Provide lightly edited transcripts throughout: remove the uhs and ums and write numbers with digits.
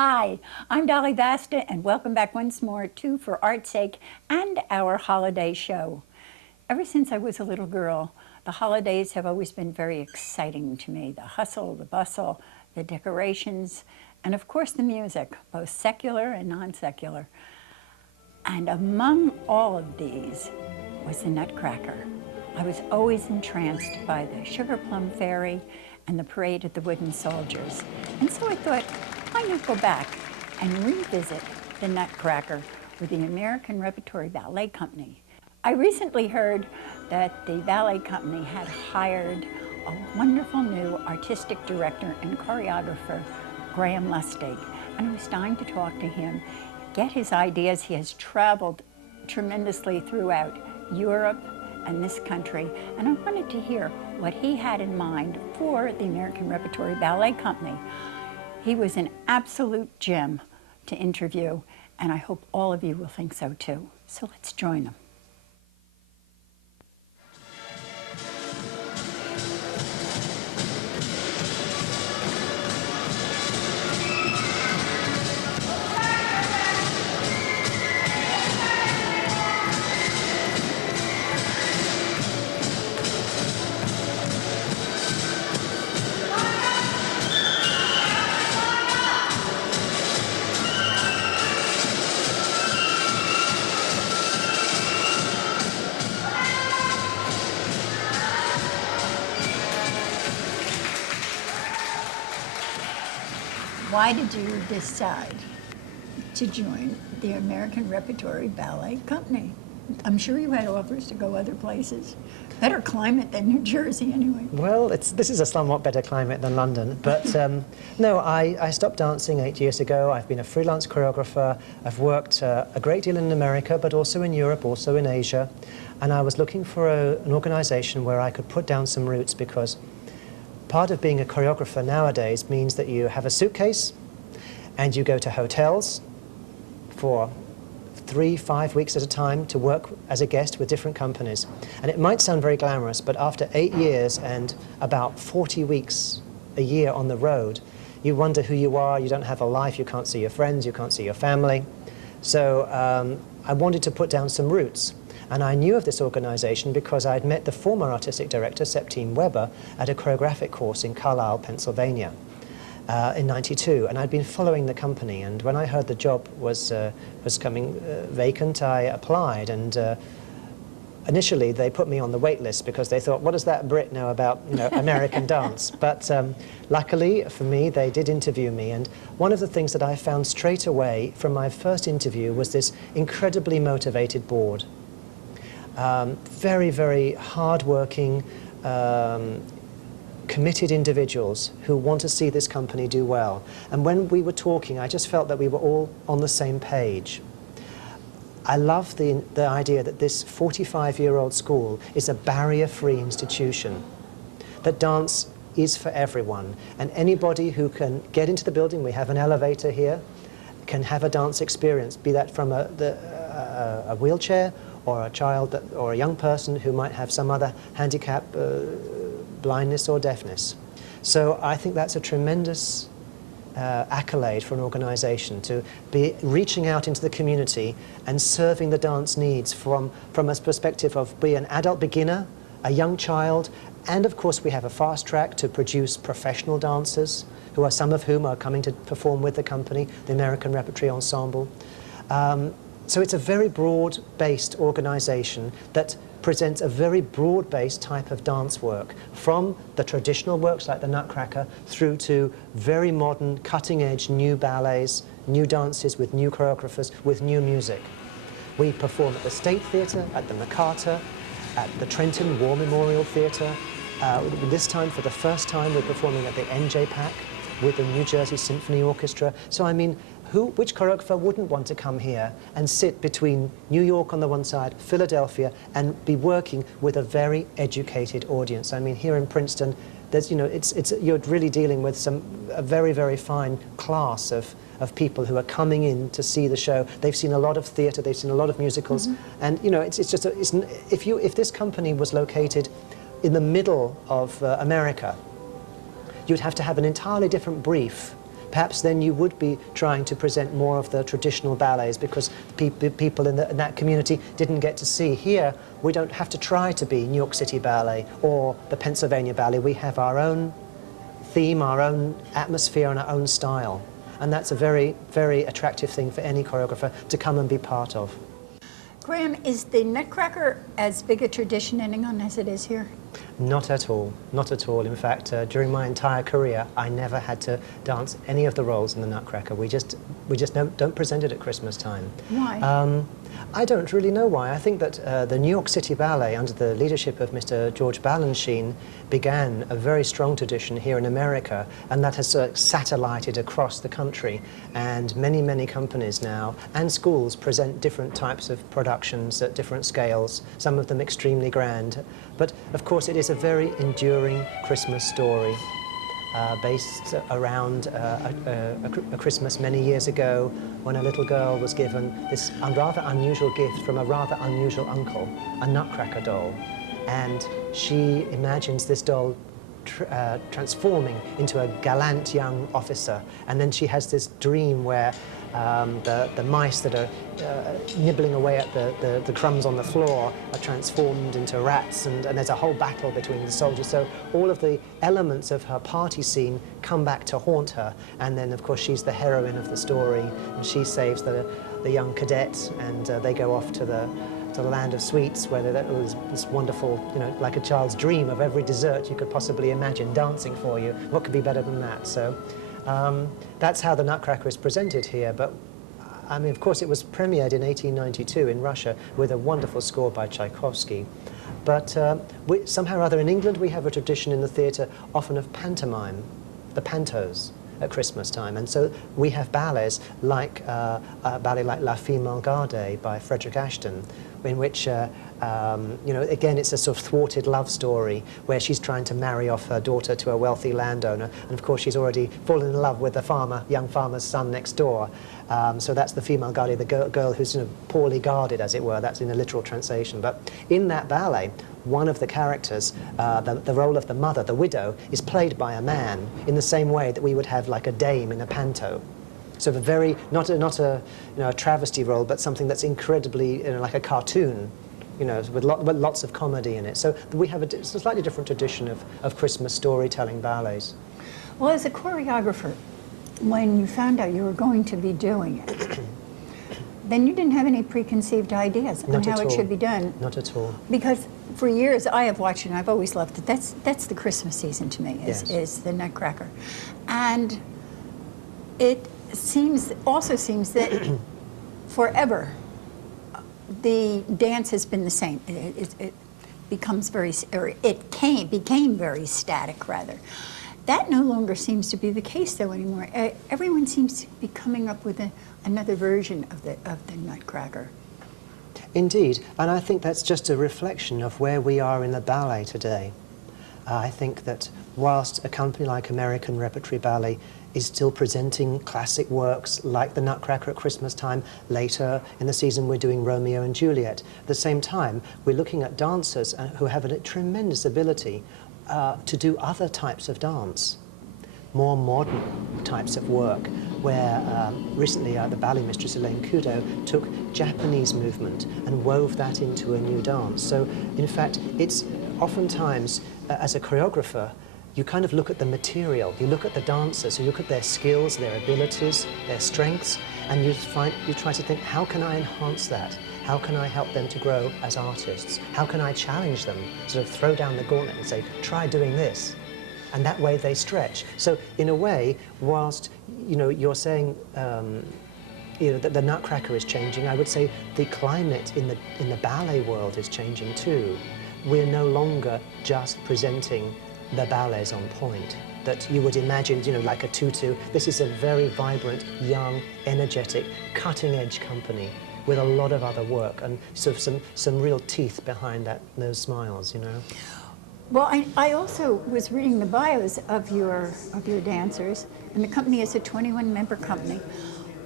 Hi, I'm Dolly Vasta, and welcome back once more to For Art's Sake and our holiday show. Ever since I was a little girl, the holidays have always been very exciting to me. The hustle, the bustle, the decorations, and of course the music, both secular and non-secular. And among all of these was the Nutcracker. I was always entranced by the Sugar Plum Fairy and the Parade of the Wooden Soldiers. And so I thought, why not go back and revisit the Nutcracker with the American Repertory Ballet Company. I recently heard that the ballet company had hired a wonderful new artistic director and choreographer, Graham Lustig, and I was dying to talk to him, get his ideas. He has traveled tremendously throughout Europe and this country, and I wanted to hear what he had in mind for the American Repertory Ballet Company. He was an absolute gem to interview, and I hope all of you will think so too. So let's join him. Why did you decide to join the American Repertory Ballet Company? I'm sure you had offers to go other places. Better climate than New Jersey, anyway. Well, this is a somewhat better climate than London, but no, I stopped dancing 8 years ago. I've been a freelance choreographer. I've worked a great deal in America, but also in Europe, also in Asia, and I was looking for an organization where I could put down some roots, because part of being a choreographer nowadays means that you have a suitcase and you go to hotels for 3-5 weeks at a time to work as a guest with different companies. And it might sound very glamorous, but after 8 years and about 40 weeks a year on the road, you wonder who you are. You don't have a life. You can't see your friends. You can't see your family. So I wanted to put down some roots. And I knew of this organization because I'd met the former artistic director, Septime Weber, at a choreographic course in Carlisle, Pennsylvania in '92. And I'd been following the company. And when I heard the job was coming vacant, I applied. And initially, they put me on the wait list because they thought, what does that Brit know about American dance? But luckily for me, they did interview me. And one of the things that I found straight away from my first interview was this incredibly motivated board. Very, very hard-working, committed individuals who want to see this company do well. And when we were talking, I just felt that we were all on the same page. I love the idea that this 45-year-old school is a barrier-free institution, that dance is for everyone. And anybody who can get into the building, we have an elevator here, can have a dance experience, be that from a wheelchair, or a child or a young person who might have some other handicap, blindness or deafness. So I think that's a tremendous accolade for an organization, to be reaching out into the community and serving the dance needs from a perspective of be an adult beginner, a young child, and of course we have a fast track to produce professional dancers, some of whom are coming to perform with the company, the American Repertory Ensemble. So it's a very broad-based organization that presents a very broad-based type of dance work, from the traditional works like the Nutcracker through to very modern, cutting-edge new ballets, new dances with new choreographers, with new music. We perform at the State Theatre, at the Mercator, at the Trenton War Memorial Theatre. This time, for the first time, we're performing at the NJPAC with the New Jersey Symphony Orchestra. So I mean, which choreographer wouldn't want to come here and sit between New York on the one side, Philadelphia, and be working with a very educated audience? I mean, here in Princeton, there's, you're really dealing with a very, very fine class of people who are coming in to see the show. They've seen a lot of theatre, they've seen a lot of musicals, and if this company was located in the middle of America, you'd have to have an entirely different brief perhaps then you would be trying to present more of the traditional ballets, because people in that community didn't get to see. Here, we don't have to try to be New York City Ballet or the Pennsylvania Ballet. We have our own theme, our own atmosphere, and our own style. And that's a very, very attractive thing for any choreographer to come and be part of. Graham, is the Nutcracker as big a tradition in England as it is here? Not at all, not at all. In fact, during my entire career, I never had to dance any of the roles in the Nutcracker. We just don't present it at Christmas time. Why? I don't really know why. I think that the New York City Ballet, under the leadership of Mr. George Balanchine, began a very strong tradition here in America, and that has satellited across the country. And many, many companies now and schools present different types of productions at different scales, some of them extremely grand. But of course, it is a very enduring Christmas story. Based around a Christmas many years ago, when a little girl was given this rather unusual gift from a rather unusual uncle, a Nutcracker doll. And she imagines this doll transforming into a gallant young officer. And then she has this dream where the mice that are nibbling away at the crumbs on the floor are transformed into rats, and there's a whole battle between the soldiers. So all of the elements of her party scene come back to haunt her, and then of course she's the heroine of the story, and she saves the young cadet, and they go off to the land of sweets, where there was this wonderful, you know, like a child's dream of every dessert you could possibly imagine dancing for you. What could be better than that? So that's how the Nutcracker is presented here. But I mean, of course, it was premiered in 1892 in Russia with a wonderful score by Tchaikovsky. But somehow or other in England, we have a tradition in the theatre often of pantomime, the pantos, at Christmas time. And so we have ballets like a ballet like La Fille Malgarde by Frederick Ashton, in which, you know, again, it's a sort of thwarted love story where she's trying to marry off her daughter to a wealthy landowner. And of course, she's already fallen in love with the young farmer's son next door. So that's the female guardian, the girl who's, you know, poorly guarded, as it were. That's in a literal translation. But in that ballet, one of the characters, the role of the mother, the widow, is played by a man in the same way that we would have like a dame in a panto. So a very, not a you know, a travesty role, but something that's incredibly, you know, like a cartoon, you know, with lots of comedy in it. So we have a slightly different tradition of Christmas storytelling ballets. Well, as a choreographer, when you found out you were going to be doing it, then you didn't have any preconceived ideas on how it should be done. Not at all. Because for years I have watched it and I've always loved it. That's the Christmas season to me, is the Nutcracker. And it also seems that forever the dance has been the same. It becomes very, or it became very static, rather. That no longer seems to be the case, though, anymore. Everyone seems to be coming up with another version of the Nutcracker. Indeed, and I think that's just a reflection of where we are in the ballet today. I think that whilst a company like American Repertory Ballet is still presenting classic works like the Nutcracker at Christmas time, later in the season we're doing Romeo and Juliet. At the same time, we're looking at dancers who have a tremendous ability to do other types of dance, more modern types of work, where recently the ballet mistress Elaine Kudo took Japanese movement and wove that into a new dance. So in fact, it's oftentimes, as a choreographer, you kind of look at the material, you look at the dancers, you look at their skills, their abilities, their strengths, and you try to think, how can I enhance that? How can I help them to grow as artists? How can I challenge them, sort of throw down the gauntlet and say, try doing this? And that way they stretch. So in a way, whilst, you know, you're saying, you know, that the Nutcracker is changing, I would say the climate in the ballet world is changing too. We're no longer just presenting the ballets on point that you would imagine, you know, like a tutu. This is a very vibrant, young, energetic, cutting-edge company with a lot of other work and sort of some real teeth behind those smiles, you know. Well, I also was reading the bios of your dancers, and the company is a 21-member company,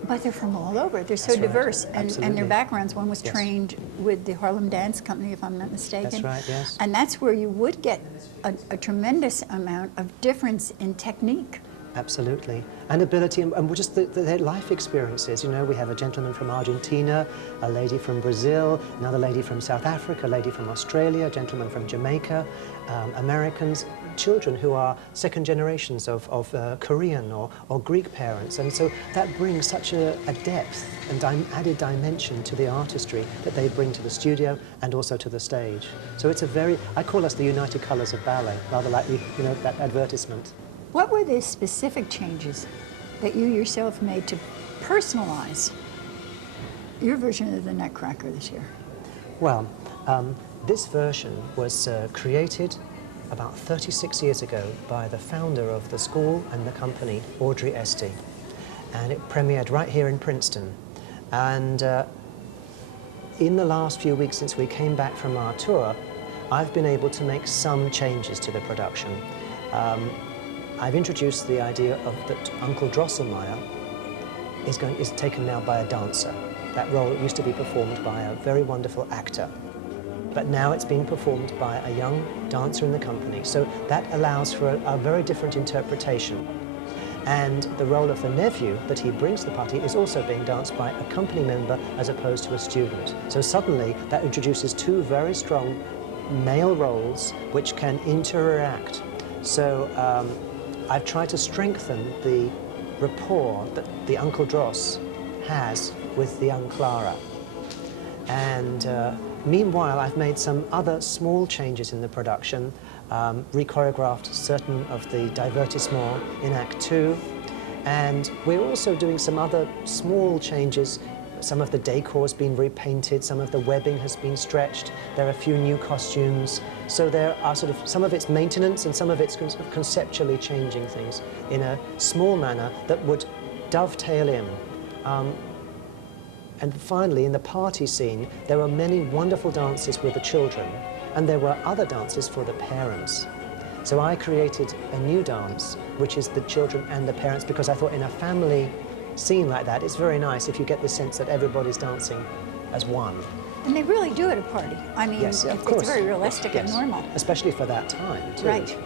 but they're from all over. They're so diverse, and their backgrounds. One was trained with the Harlem Dance Company, if I'm not mistaken. That's right, yes. And that's where you would get a tremendous amount of difference in technique Absolutely. And ability and just their life experiences. You know, we have a gentleman from Argentina, a lady from Brazil, another lady from South Africa, a lady from Australia, a gentleman from Jamaica, Americans, children who are second generations of Korean or Greek parents. And so that brings such a depth and added dimension to the artistry that they bring to the studio and also to the stage. So it's a very, I call us the United Colours of Ballet, rather like, you know, that advertisement. What were the specific changes that you yourself made to personalize your version of the Nutcracker this year? Well, this version was created about 36 years ago by the founder of the school and the company, Audrey Esty. And it premiered right here in Princeton. And in the last few weeks since we came back from our tour, I've been able to make some changes to the production. I've introduced the idea of that Uncle Drosselmeyer is taken now by a dancer. That role used to be performed by a very wonderful actor, but now it's being performed by a young dancer in the company. So that allows for a very different interpretation. And the role of the nephew that he brings to the party is also being danced by a company member as opposed to a student. So suddenly that introduces two very strong male roles which can interact. So I've tried to strengthen the rapport that the Uncle Dross has with the young Clara. And meanwhile, I've made some other small changes in the production, re-choreographed certain of the divertissements in Act 2, and we're also doing some other small changes. Some of the decor has been repainted, some of the webbing has been stretched, there are a few new costumes. So there are sort of some of its maintenance and some of its conceptually changing things in a small manner that would dovetail in. And finally, in the party scene, there are many wonderful dances with the children, and there were other dances for the parents. So I created a new dance, which is the children and the parents, because I thought in a family scene like that, it's very nice if you get the sense that everybody's dancing as one. And they really do at a party. I mean, Yes, of course. it's very realistic and normal. Especially for that time, too. Right.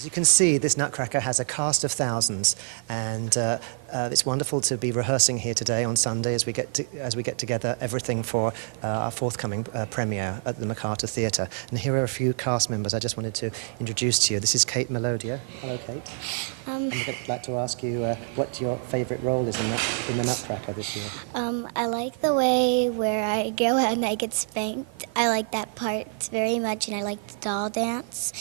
As you can see, this Nutcracker has a cast of thousands, and it's wonderful to be rehearsing here today on Sunday as we get together everything for our forthcoming premiere at the MacArthur Theatre. And here are a few cast members I just wanted to introduce to you. This is Kate Melodia. Hello, Kate. I'd like to ask you what your favourite role is in the Nutcracker this year. I like the way where I go out and I get spanked. I like that part very much, and I like the doll dance.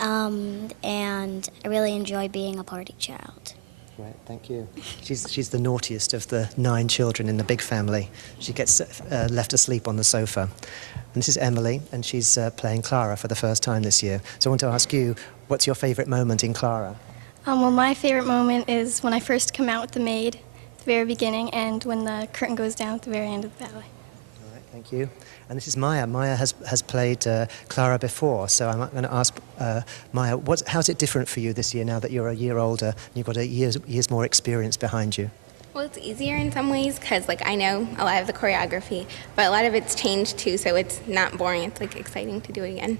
And I really enjoy being a party child. Right, thank you. She's the naughtiest of the 9 children in the big family. She gets left asleep on the sofa. And this is Emily, and she's playing Clara for the first time this year. So I want to ask you, what's your favourite moment in Clara? Well, my favorite moment is when I first come out with the maid at the very beginning, and when the curtain goes down at the very end of the ballet. All right, thank you. And this is Maya. Maya has played Clara before, so I'm going to ask Maya, how's it different for you this year now that you're a year older and you've got a years more experience behind you? Well, it's easier in some ways because, I know a lot of the choreography, but a lot of it's changed too, so it's not boring. It's exciting to do it again.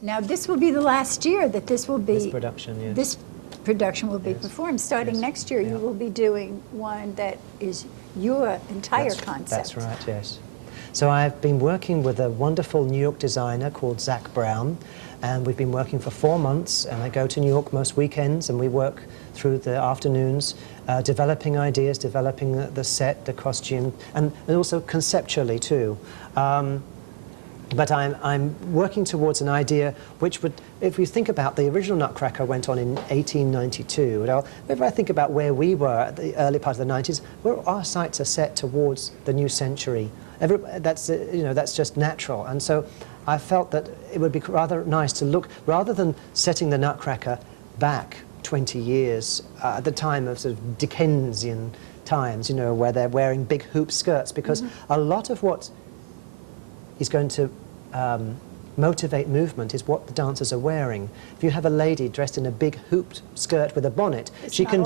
Now, this will be the last year that this will be... This production, yes. This production will be Yes. performed. Starting Yes. next year, Yeah. you will be doing one that is your entire concept. That's right, yes. So I've been working with a wonderful New York designer called Zach Brown, and we've been working for 4 months, and I go to New York most weekends, and we work through the afternoons, developing ideas, developing the set, the costume, and also conceptually too. But I'm working towards an idea which would, if we think about the original Nutcracker went on in 1892, well, if I think about where we were at the early part of the 90s, our sights are set towards the new century. That's just natural. And so I felt that it would be rather nice to look, rather than setting the Nutcracker back 20 years at the time of sort of Dickensian times, where they're wearing big hoop skirts, because a lot of what is going to motivate movement is what the dancers are wearing. If you have a lady dressed in a big hooped skirt with a bonnet, she can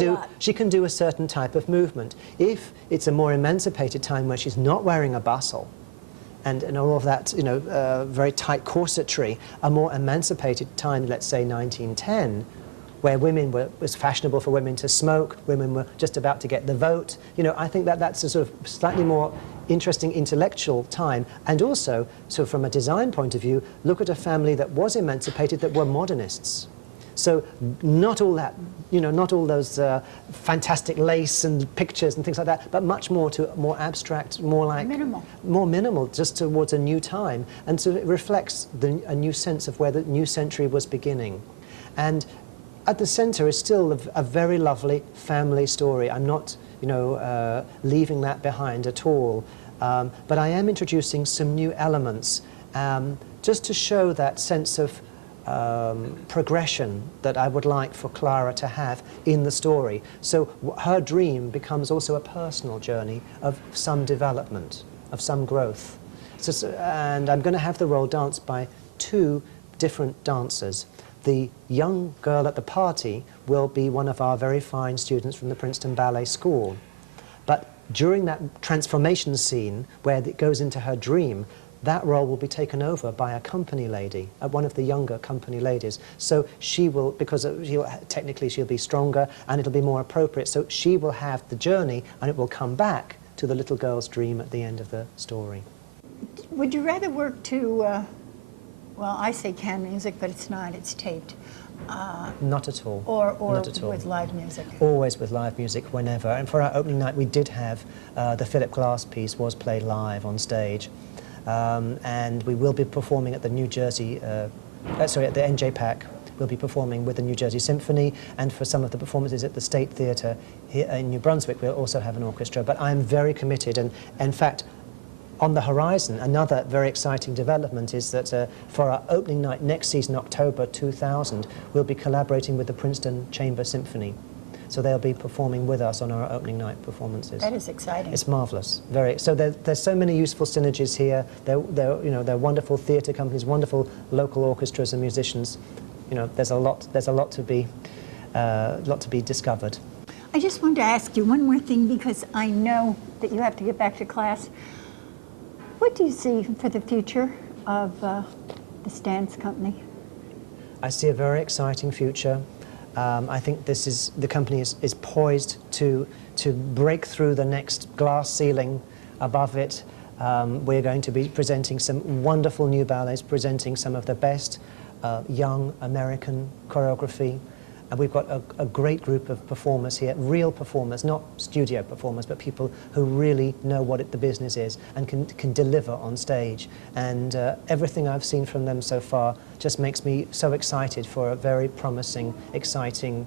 do a certain type of movement. If it's a more emancipated time where she's not wearing a bustle and all of that, very tight corsetry, a more emancipated time, let's say 1910, where it was fashionable for women to smoke, women were just about to get the vote. I think that's a sort of slightly more interesting intellectual time, and also, so from a design point of view, look at a family that was emancipated, that were modernists. So not all that, not all those fantastic lace and pictures and things like that, but much more abstract, more minimal, just towards a new time, and so it reflects a new sense of where the new century was beginning. And at the centre is still a very lovely family story. I'm not, leaving that behind at all. But I am introducing some new elements just to show that sense of progression that I would like for Clara to have in the story. So her dream becomes also a personal journey of some development, of some growth. And I'm going to have the role danced by 2 different dancers. The young girl at the party will be one of our very fine students from the Princeton Ballet School. But during that transformation scene where it goes into her dream, that role will be taken over by a company lady, one of the younger company ladies. So she will, because technically she'll be stronger and it'll be more appropriate, so she will have the journey and it will come back to the little girl's dream at the end of the story. Would you rather work to, well, I say canned music, but it's not, it's taped. Not at all. Or Not at all. with live music? Always with live music, whenever. And for our opening night, we did have the Philip Glass piece was played live on stage. And we will be performing at the New Jersey, at the NJPAC. We'll be performing with the New Jersey Symphony, and for some of the performances at the State Theatre here in New Brunswick, we'll also have an orchestra. But I'm very committed, and in fact, on the horizon, another very exciting development is that for our opening night next season, October 2000, we'll be collaborating with the Princeton Chamber Symphony. So they'll be performing with us on our opening night performances. That is exciting. It's marvellous. So there's so many useful synergies here. They're wonderful theatre companies, wonderful local orchestras and musicians. There's a lot to be discovered. I just wanted to ask you one more thing, because I know that you have to get back to class. What do you see for the future of this dance company? I see a very exciting future. I think the company is poised to break through the next glass ceiling above it. We're going to be presenting some wonderful new ballets, presenting some of the best young American choreography. And we've got a great group of performers here, real performers, not studio performers, but people who really know what the business is and can deliver on stage. And everything I've seen from them so far just makes me so excited for a very promising, exciting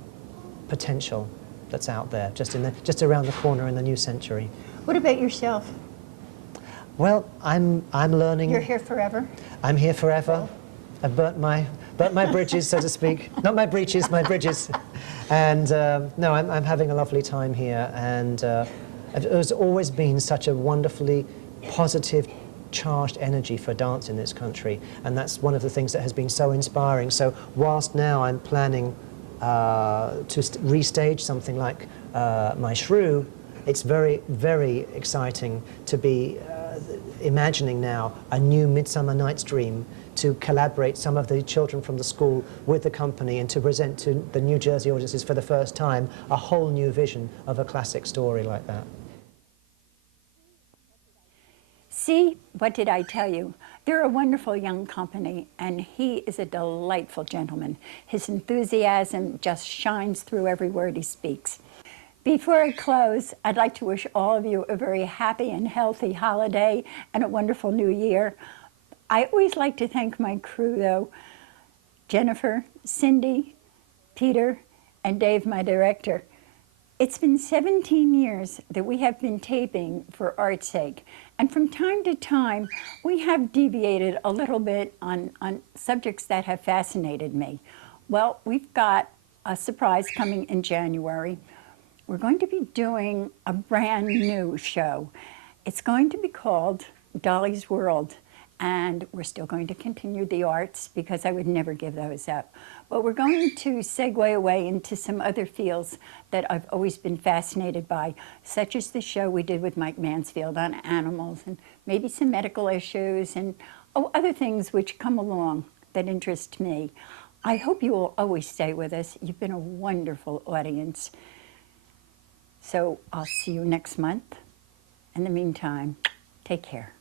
potential that's out there, just around the corner in the new century. What about yourself? Well, I'm learning. You're here forever? I'm here forever. I've burnt my bridges, so to speak. Not my breeches, my bridges. And no, I'm having a lovely time here. And there's always been such a wonderfully positive, charged energy for dance in this country. And that's one of the things that has been so inspiring. So whilst now I'm planning to restage something like my Shrew, it's very, very exciting to be imagining now a new Midsummer Night's Dream, to collaborate some of the children from the school with the company and to present to the New Jersey audiences for the first time a whole new vision of a classic story like that. See, what did I tell you? They're a wonderful young company, and he is a delightful gentleman. His enthusiasm just shines through every word he speaks. Before I close, I'd like to wish all of you a very happy and healthy holiday and a wonderful new year. I always like to thank my crew, though. Jennifer, Cindy, Peter, and Dave, my director. It's been 17 years that we have been taping for Art's Sake, and from time to time, we have deviated a little bit on subjects that have fascinated me. Well, we've got a surprise coming in January. We're going to be doing a brand new show. It's going to be called Dolly's World. And we're still going to continue the arts because I would never give those up. But we're going to segue away into some other fields that I've always been fascinated by, such as the show we did with Mike Mansfield on animals, and maybe some medical issues and other things which come along that interest me. I hope you will always stay with us. You've been a wonderful audience. So I'll see you next month. In the meantime, take care.